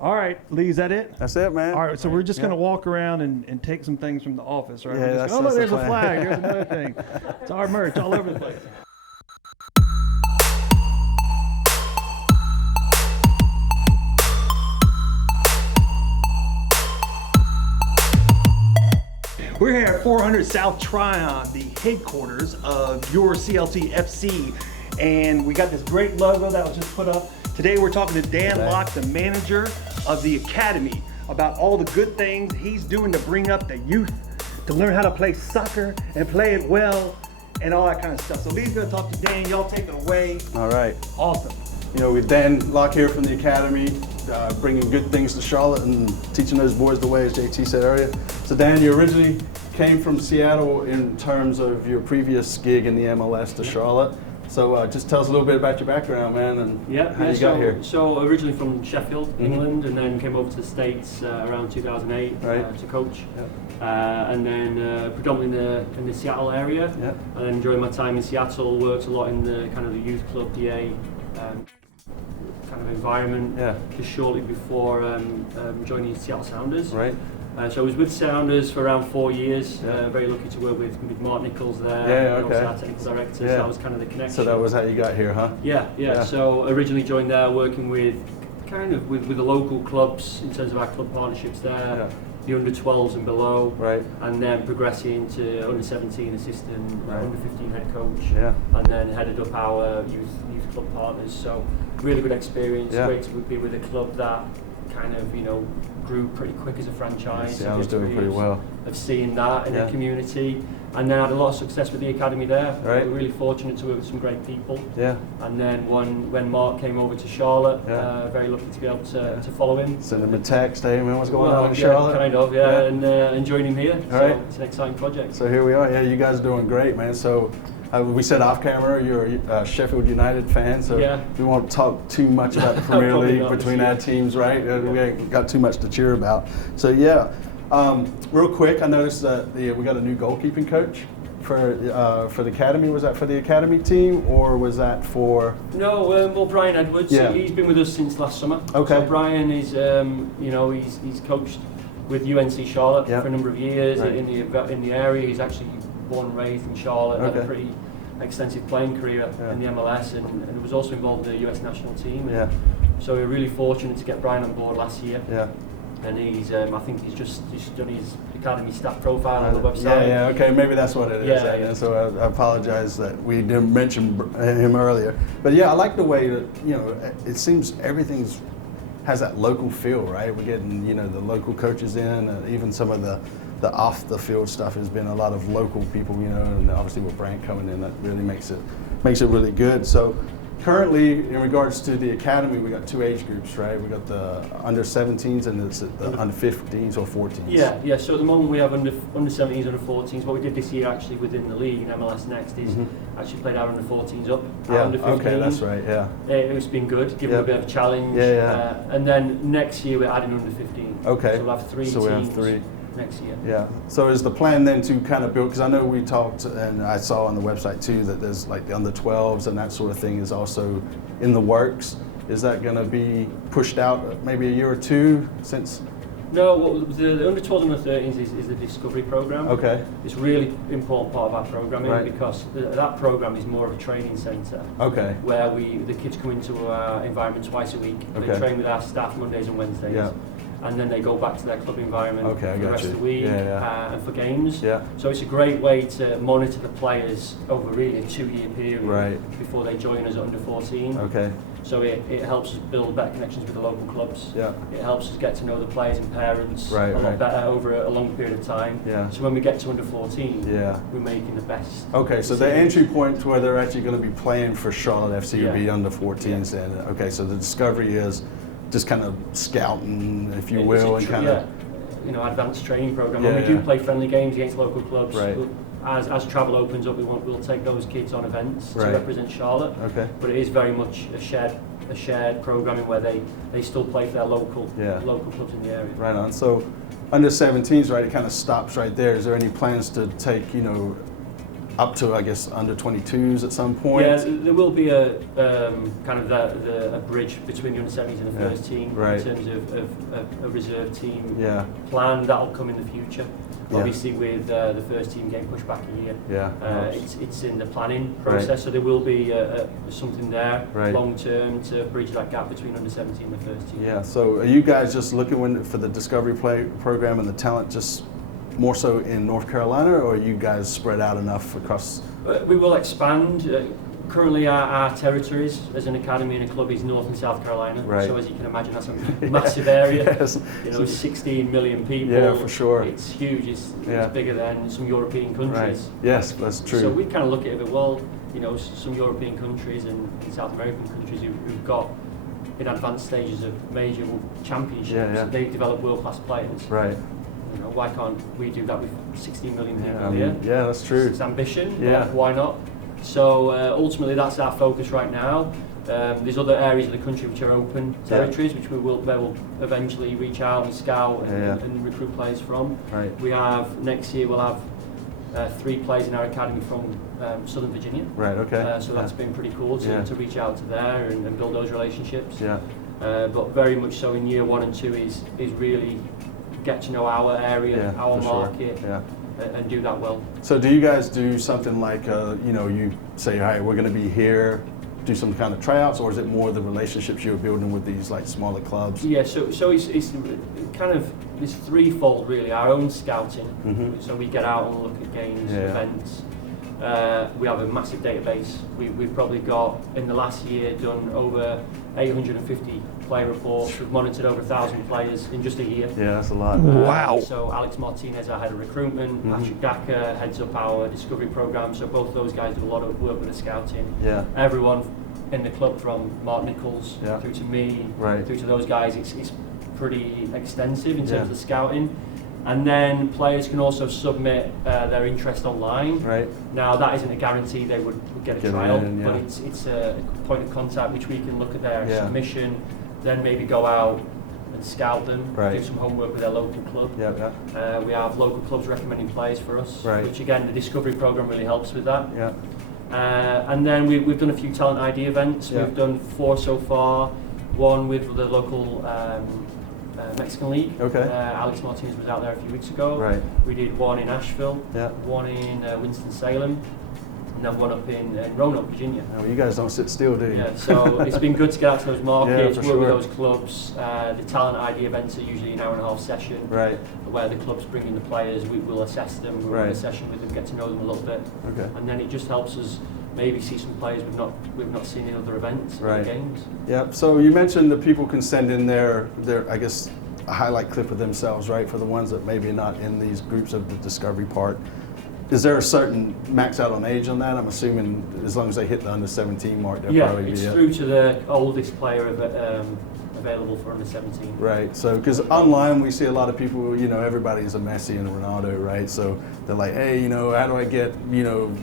All right, Lee, is that it? That's it, man. All right, so we're just going to walk around and take some things from the office, right? Yeah, Oh, look, the there's a plan. flag. There's another thing. It's our merch all over the place. We're here at 400 South Tryon, the headquarters of your CLTFC, and we got this great logo that was just put up. Today we're talking to Dan Locke, the manager of the academy, about all the good things he's doing to bring up the youth, to learn how to play soccer and play it well, and all that kind of stuff. So Lee's gonna talk to Dan, y'all take it away. All right. Awesome. You know, with Dan Locke here from the academy, bringing good things to Charlotte and teaching those boys the way, as JT said earlier. So Dan, you originally came from Seattle in terms of your previous gig in the MLS to Charlotte. So just tell us a little bit about your background, man, and how you got here. So originally from Sheffield, England, and then came over to the States around 2008 to coach. And then predominantly in the Seattle area. And then during my time in Seattle, worked a lot in the kind of the youth club PA kind of environment. Just shortly before joining Seattle Sounders. So I was with Sounders for around 4 years. Very lucky to work with Mark Nichols there. And also our technical director. So that was kind of the connection. So that was how you got here, huh? Yeah. So originally joined there, working with kind of with the local clubs in terms of our club partnerships there. The under 12s and below, and then progressing to under 17 assistant, under 15 head coach, and then headed up our youth club partners. So really good experience. Great to be with a club that kind of grew pretty quick as a franchise. I was doing pretty well. Of seeing that in the community, and then had a lot of success with the academy there. We're really fortunate to work with some great people. And then when Mark came over to Charlotte, very lucky to be able to follow him. Send him a text, hey man, what's going on in Charlotte? Kind of, and join him here. So it's an exciting project. So here we are. Yeah, you guys are doing great, man. So we said off camera you're a Sheffield United fan, so we won't talk too much about the Premier League between our teams, right? We ain't got too much to cheer about. So real quick, I noticed that we got a new goalkeeping coach for the academy. Was that for the academy team, or was that for? No, well, Brian Edwards. He's been with us since last summer. So Brian is, he's coached with UNC Charlotte for a number of years in the area. He's actually born and raised in Charlotte. Had a pretty extensive playing career in the MLS, and was also involved in the US national team. So we're really fortunate to get Brian on board last year. And he's, I think he's just done his academy staff profile on the website. Okay, maybe that's what it is. So I apologize that we didn't mention him earlier. But I like the way that, it seems everything's has that local feel, right? We're getting, the local coaches in, even some of the off the field stuff has been a lot of local people, and obviously with Brant coming in, that really makes it really good. So currently, in regards to the academy, we got two age groups, right? We got the under 17s and the under 15s or 14s. Yeah. So at the moment we have under 17s, under 14s. What we did this year actually within the league in MLS Next is actually played our under 14s up. Under 15s. Okay, that's right. It's been good, give them a bit of a challenge. And then next year we're adding under 15. Okay. So we'll have three teams. We have three. Next year. So is the plan then to kind of build, because I know we talked and I saw on the website too that there's like the under 12s and that sort of thing is also in the works. Is that going to be pushed out maybe a year or two since? No, well, the under 12s and under 13s is the discovery program. Okay. It's a really important part of our programming because that program is more of a training centre. Okay. Where the kids come into our environment twice a week. They train with our staff Mondays and Wednesdays. And then they go back to their club environment for the rest of the week and for games. So it's a great way to monitor the players over really a 2-year period before they join us at under 14. So it helps us build better connections with the local clubs. It helps us get to know the players and parents a lot better over a long period of time. So when we get to under 14, we're making the best. Okay, so the entry point to where they're actually going to be playing for Charlotte FC would be under 14s then. Okay, so the discovery is just kind of scouting, if you will, and kind of advanced training program. When we do play friendly games against local clubs, as travel opens up, we'll take those kids on events to represent Charlotte. But it is very much a shared programming where they still play for their local clubs in the area. Right on. So under 17s, right, it kind of stops right there. Is there any plans to take up to, I guess, under 22s at some point? Yeah, there will be a kind of a bridge between the under-17s and the first team in terms of a reserve team plan. That'll come in the future. Obviously, with the first team getting pushed back a year, it's in the planning process. So there will be something there long term to bridge that gap between under-17 and the first team. Yeah. So are you guys just looking for the Discovery program and the talent just more so in North Carolina, or are you guys spread out enough across? We will expand. Currently, our territories as an academy and a club is North and South Carolina. So as you can imagine, that's a massive area. Yes. 16 million people. Yeah, for sure. It's huge. It's bigger than some European countries. Yes, that's true. So we kind of look at it, well, some European countries and South American countries who've got in advanced stages of major championships. They develop world-class players. Right. Why can't we do that with 16 million people here? Yeah, that's true. It's ambition. Why not? So ultimately, that's our focus right now. There's other areas of the country which are open territories, which we will eventually reach out and scout and recruit players from. We have next year we'll have 3 players in our academy from Southern Virginia. So that's been pretty cool to reach out to there and build those relationships. But very much so in year 1 and 2 is really get to know our area, our market. And do that well. So do you guys do something like, you say, hey, we're going to be here, do some kind of tryouts, or is it more the relationships you're building with these like smaller clubs? Yeah, so it's kind of, it's threefold really. Our own scouting, so we get out and look at games, events. We have a massive database. We've probably got, in the last year, done over 850 player reports. We've monitored over 1,000 players in just a year. Yeah, that's a lot. Wow. So Alex Martinez, our head of recruitment, Patrick Daka heads up our discovery program. So both those guys do a lot of work with the scouting. Everyone in the club, from Mark Nichols through to me, through to those guys, it's pretty extensive in terms of the scouting. And then players can also submit their interest online. Now that isn't a guarantee they would get a trial, but it's a point of contact which we can look at their submission, then maybe go out and scout them, do some homework with their local club. We have local clubs recommending players for us, which again the discovery program really helps with that. And then we've done a few talent ID events. We've done 4 so far. One with the local Mexican League. Alex Martinez was out there a few weeks ago. We did one in Asheville, one in Winston-Salem, and then one up in Roanoke, Virginia. Oh, you guys don't sit still, do you? Yeah, so it's been good to get out to those markets, work with those clubs. The talent ID events are usually an hour-and-a-half session, where the clubs bring in the players, we will assess them, we'll run a session with them, get to know them a little bit, and then it just helps us maybe see some players we've not seen in other events, other games. So you mentioned that people can send in their I guess, a highlight clip of themselves, for the ones that maybe not in these groups of the discovery part. Is there a certain max out on age on that? I'm assuming as long as they hit the under 17 mark, they'll probably be. It's through to the oldest player available for under 17. So because online we see a lot of people, everybody's a Messi and a Ronaldo, so they're like, hey, how do I get,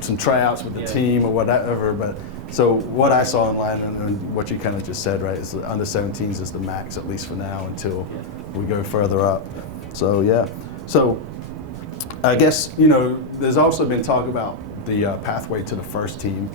some tryouts with the team or whatever, but so what I saw online and what you kind of just said, is the under 17s is the max, at least for now, until we go further up. So so I guess, there's also been talk about the pathway to the first team,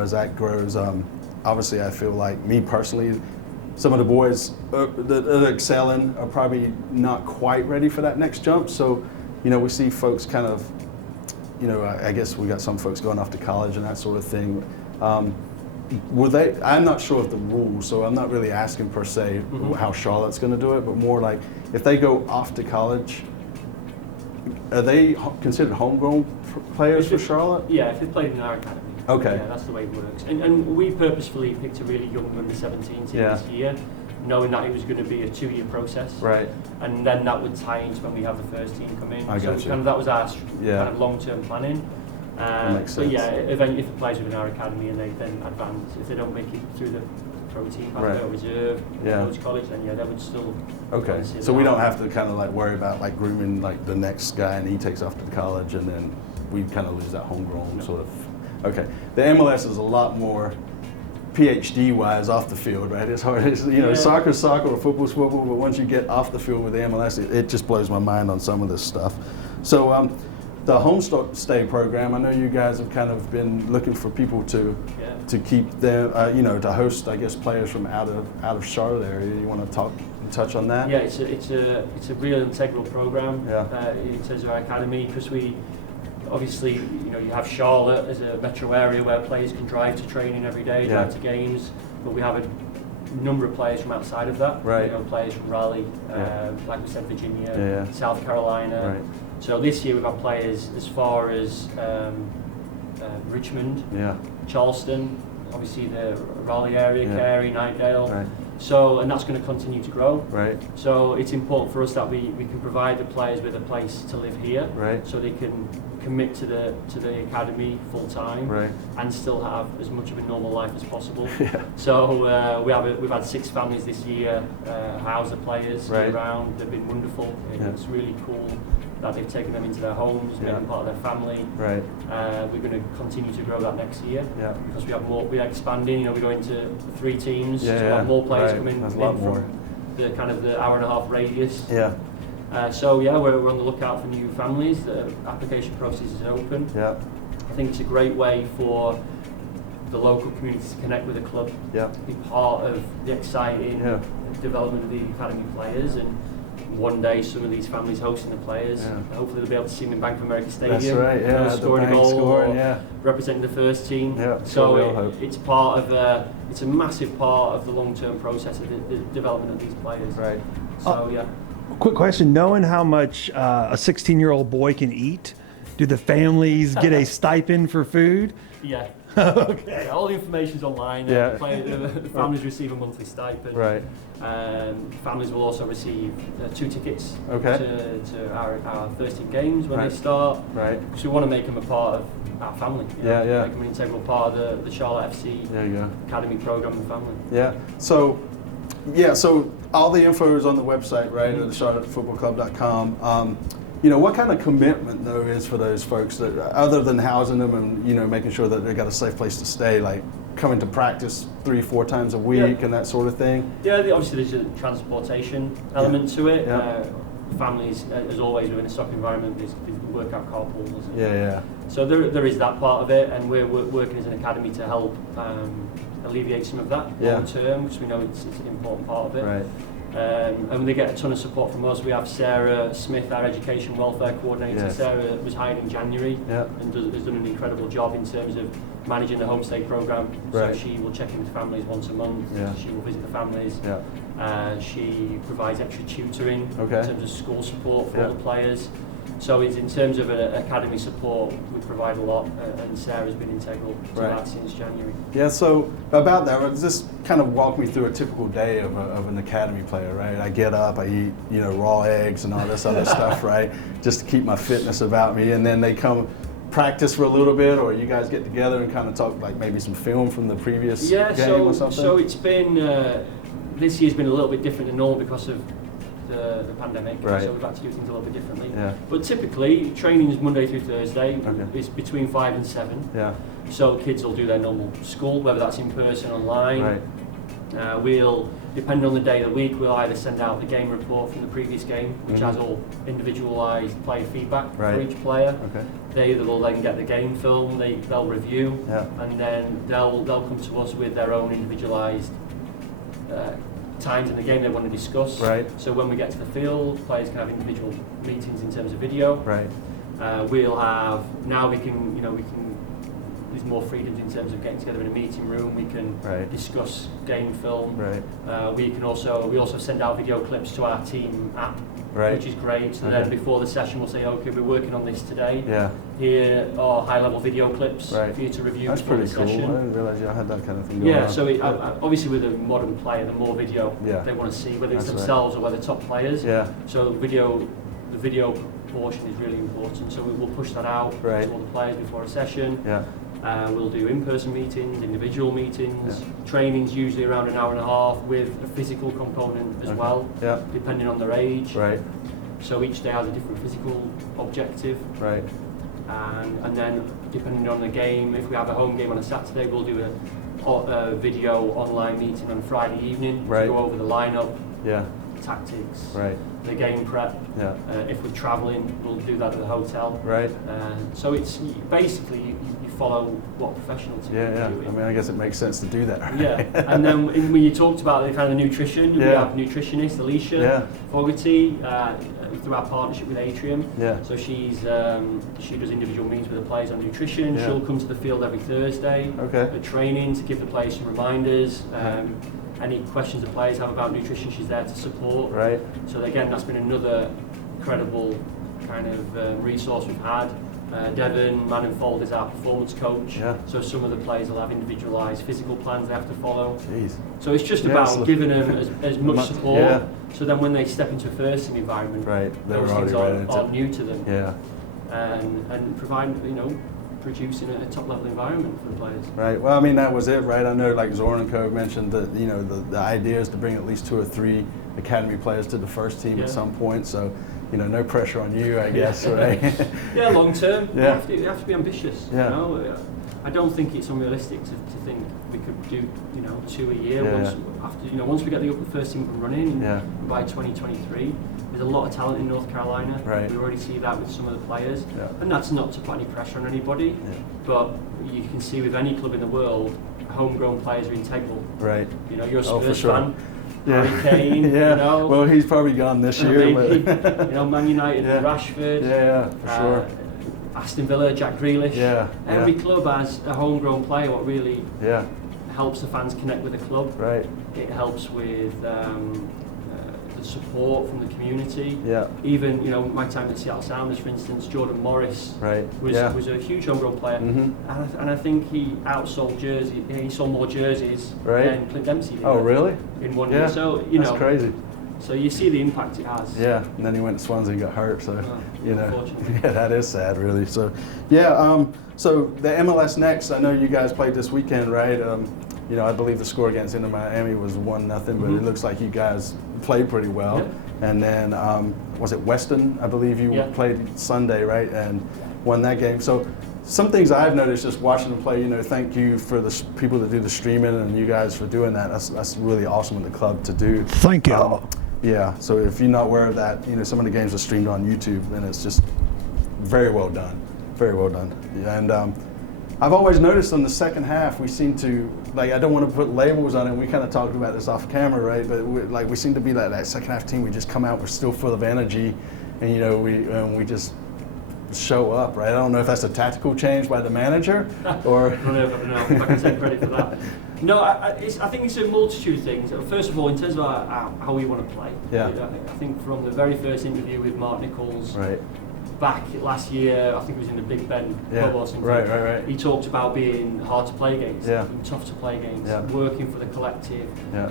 as that grows. Obviously I feel like, me personally, some of the boys that are excelling are probably not quite ready for that next jump. So, we see folks kind of, I guess we got some folks going off to college and that sort of thing. I'm not sure of the rules, so I'm not really asking per se how Charlotte's going to do it, but more like if they go off to college, are they considered homegrown players for Charlotte? Yeah, if they played in our academy. Yeah, that's the way it works. And we purposefully picked a really young under 17 team this year, knowing that it was going to be a 2-year process. And then that would tie into when we have the first team come in. That was our kind of long-term planning. Makes sense. But yeah, if the players within our academy and they then advance, if they don't make it through the pro team, or reserve, go to college, then they would still. So we don't have to kind of like worry about like grooming like the next guy and he takes off to college and then we kind of lose that homegrown sort of. The MLS is a lot more PhD wise off the field, It's hard. Soccer's soccer or football's football, but once you get off the field with the MLS, it just blows my mind on some of this stuff. So the Homestay program, I know you guys have kind of been looking for people to keep them, to host, I guess, players from out of Charlotte area. You want to touch on that? Yeah, it's a real integral program in terms of our academy, because we obviously, you have Charlotte as a metro area where players can drive to training every day, drive to games, but we have a number of players from outside of that. Right. Players from Raleigh, like we said, Virginia, South Carolina. Right. So this year we've had players as far as Richmond, Charleston, obviously the Raleigh area, Carey, Nightdale. Right. So, and that's going to continue to grow. Right. So it's important for us that we can provide the players with a place to live here, so they can commit to the academy full time, and still have as much of a normal life as possible. So we've had 6 families this year house the players around. They've been wonderful. It's really cool that they've taken them into their homes, made them part of their family. Right. We're going to continue to grow that next year because we have more. We're expanding. We're going to 3 teams, so we have more players coming in from the kind of the hour-and-a-half radius. Yeah. We're on the lookout for new families. The application process is open. Yeah. I think it's a great way for the local community to connect with the club, be part of the exciting development of the academy players, and one day some of these families hosting the players. Hopefully they'll be able to see them in Bank of America Stadium. That's right, scoring a goal, representing the first team. So it's part of it's a massive part of the long-term process of the development of these players. Right. So Quick question: knowing how much a 16-year-old boy can eat, do the families get a stipend for food? Yeah. Okay. All the information's online. The families receive a monthly stipend. Right. Families will also receive 2 tickets to our first team games when they start. Right. So we want to make them a part of our family. Make them an integral part of the Charlotte FC Academy program and family. Yeah. So all the info is on the website, right? At charlottefootballclub.com. What kind of commitment though is for those folks that, other than housing them and making sure that they've got a safe place to stay, like coming to practice 3-4 times a week and that sort of thing? Yeah, obviously there's a transportation element to it. Families, as always within a soccer environment, there's workout carpools. So there is that part of it, and we're working as an academy to help alleviate some of that long term, because we know it's an important part of it. Right. And they get a ton of support from us. We have Sarah Smith, our education welfare coordinator. Sarah was hired in January and has done an incredible job in terms of managing the Homestay program. So she will check in with families once a month. She will visit the families. She provides extra tutoring in terms of school support for all the players. So it's in terms of academy support, we provide a lot, and Sarah's been integral to that since January. Yeah, so about that, just kind of walk me through a typical day of an academy player, right? I get up, I eat, raw eggs and all this other stuff, right? Just to keep my fitness about me, and then they come practice for a little bit, or you guys get together and kind of talk, like maybe some film from the previous game or something? So it's been, this year's been a little bit different than normal because of the pandemic, so we've had to do things a little bit differently. But typically, training is Monday through Thursday. It's between 5 and 7. So kids will do their normal school, whether that's in person, online. We'll, depending on the day of the week, we'll either send out the game report from the previous game, which has all individualised player feedback for each player. They will then get the game film, they'll review, and then they'll come to us with their own individualised times in the game they want to discuss. So when we get to the field, players can have individual meetings in terms of video. We'll have, now we can there's more freedoms in terms of getting together in a meeting room. We can discuss game film. We also send out video clips to our team app, which is great. So then before the session we'll say, okay, we're working on this today. Here are high-level video clips for you to review. That's pretty cool. I didn't realise I had that kind of thing going on. So obviously with a modern player, the more video they want to see, whether it's themselves or whether top players. So the video portion is really important. So we'll push that out to all the players before a session. We'll do in-person meetings, individual meetings, trainings usually around an hour and a half with a physical component as well, depending on their age. So each day has a different physical objective. And then depending on the game, if we have a home game on a Saturday, we'll do a video online meeting on Friday evening to go over the lineup, tactics, right. the game prep. Yeah. If we're travelling, we'll do that at the hotel. Right. So it's basically you follow what a professional team are doing. I mean, I guess it makes sense to do that. Right? Yeah. And then when you talked about the kind of nutrition, we have nutritionist Alicia Fogarty through our partnership with Atrium. Yeah. So she does individual meetings with the players on nutrition. Yeah. She'll come to the field every Thursday at training to give the players some reminders. Any questions the players have about nutrition, she's there to support. Right. So again, that's been another incredible kind of resource we've had. Devon Manifold is our performance coach. Yeah. So some of the players will have individualised physical plans they have to follow. Jeez. So it's just about giving them as much support. Yeah. So then when they step into a first team environment, those things are new to them. Yeah. And producing a top level environment for the players. Right. Well, I mean, that was it, right? I know, like Zoran and Co mentioned that the idea is to bring at least 2 or 3 academy players to the first team at some point. So, no pressure on you, I guess, right? Yeah, long term. Yeah. You have to be ambitious. Yeah. I don't think it's unrealistic to think we could do 2 a year. Once we get the upper first team up and running by 2023. There's a lot of talent in North Carolina. Right. We already see that with some of the players. Yeah. And that's not to put any pressure on anybody, but you can see with any club in the world, homegrown players are integral. Right. You're a Spurs fan. Harry Kane, Well, he's probably gone this year. Man United, Rashford. Yeah, for sure. Aston Villa, Jack Grealish. Yeah. Every club has a homegrown player. What really helps the fans connect with the club. Right. It helps with support from the community. Yeah. Even my time at Seattle Sounders, for instance, Jordan Morris was a huge homegrown player, and I think he outsold jerseys. He sold more jerseys than Clint Dempsey did. Oh, really? In 1 year. So that's crazy. So you see the impact it has. Yeah, and then he went to Swansea and got hurt. So unfortunately. Yeah, that is sad, really. So so the MLS Next. I know you guys played this weekend, right? I believe the score against Inter Miami was 1-0, but it looks like you guys played pretty well. Yeah. And then, was it Weston? I believe you played Sunday, right? And won that game. So some things I've noticed just watching them play, thank you for the people that do the streaming and you guys for doing that. That's really awesome in the club to do. Thank you. Yeah, so if you're not aware of that, some of the games are streamed on YouTube and it's just very well done. Very well done. Yeah, and I've always noticed in the second half we seem to, I don't want to put labels on it, we kind of talked about this off camera, right? But we seem to be like that second half team. We just come out, we're still full of energy, and we just show up, right? I don't know if that's a tactical change by the manager or. No, if I can take credit for that. No, I think it's a multitude of things. First of all, in terms of how we want to play. Yeah. I think from the very first interview with Mark Nichols. Right. Back last year, I think it was in the Big Ben club or something. Right. He talked about being hard to play against, being tough to play against, working for the collective,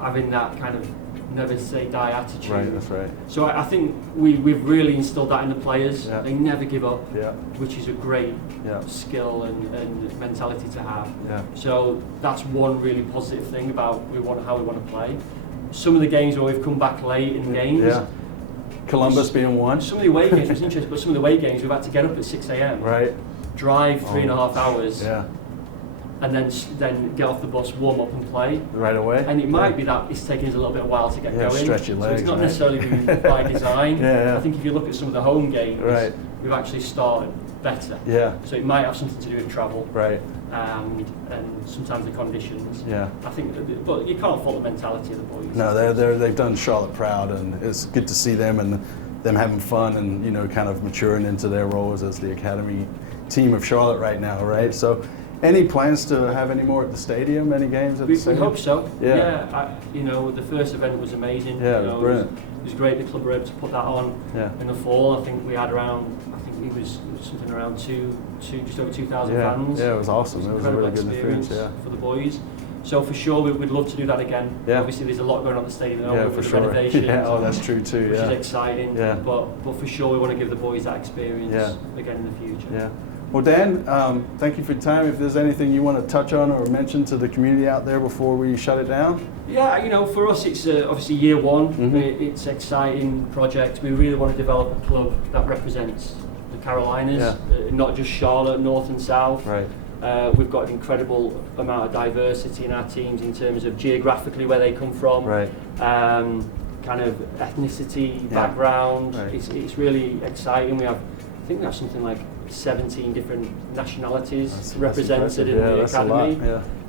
having that kind of never say die attitude. Right, that's right. So I think we've really instilled that in the players. Yeah. They never give up, which is a great skill and mentality to have. Yeah. So that's one really positive thing about how we want to play. Some of the games where we've come back late in games. Yeah. Columbus being one. Some of the away games was interesting, but some of the away games we've had to get up at 6 a.m. Right. Drive 3.5 hours. Yeah. And then get off the bus, warm up and play. Right away. And it might be that it's taking us a little bit of a while to get going. Stretch your legs. So it's not necessarily been by design. I think if you look at some of the home games, we've actually started better. Yeah. So it might have something to do with travel. Right. And sometimes the conditions. Yeah. I think, but you can't fault the mentality of the boys. No, they've done Charlotte proud, and it's good to see them and them having fun and kind of maturing into their roles as the academy team of Charlotte right now, right? So, any plans to have any more at the stadium? Any games at the stadium? We hope so. Yeah. The first event was amazing. Yeah, it was brilliant. It was great the club were able to put that on in the fall. I think we had around, it was something around just over 2,000 fans. Yeah, it was awesome. It was a really good experience for the boys. So for sure, we'd love to do that again. Yeah. Obviously, there's a lot going on at the stadium with the renovations. Yeah, that's true too. Which is exciting. Yeah. But for sure, we want to give the boys that experience again in the future. Yeah. Well, Dan, thank you for your time. If there's anything you want to touch on or mention to the community out there before we shut it down? Yeah, for us, it's obviously year one. Mm-hmm. It's an exciting project. We really want to develop a club that represents the Carolinas, not just Charlotte, North and South. Right. We've got an incredible amount of diversity in our teams in terms of geographically where they come from. Right. kind of ethnicity, background. Right. It's really exciting. I think we have something like 17 different nationalities represented in the academy.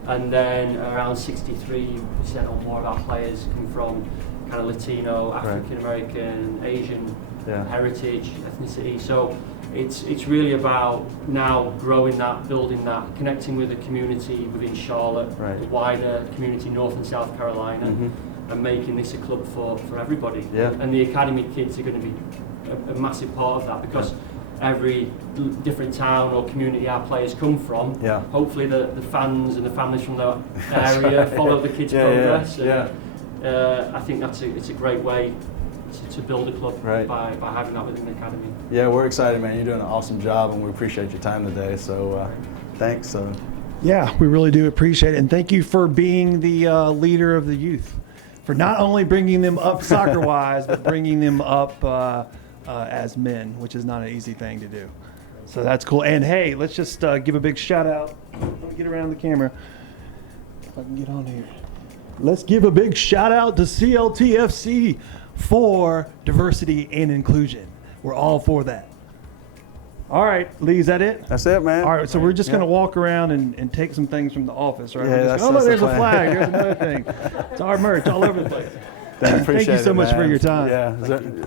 And then around 63% or more of our players come from kind of Latino, African American, Asian heritage, ethnicity. So it's really about now growing that, building that, connecting with the community within Charlotte, the wider community, North and South Carolina, and making this a club for everybody. And the academy kids are going to be a massive part of that, because every different town or community our players come from, hopefully the fans and the families from that area follow the kids' progress. I think it's a great way to build a club by having that within the academy. Yeah, we're excited, man. You're doing an awesome job, and we appreciate your time today. So thanks. Yeah, we really do appreciate it. And thank you for being the leader of the youth, for not only bringing them up soccer-wise, but bringing them up as men, which is not an easy thing to do. So that's cool. And hey, let's just give a big shout out. Let me get around the camera. If I can get on here. Let's give a big shout out to CLTFC for diversity and inclusion. We're all for that. All right, Lee, is that it? That's it, man. All right, so we're just going to walk around and take some things from the office, right? Yeah, look, there's a flag. There's another thing. It's our merch all over the place. Thank you so much for your time. Yeah.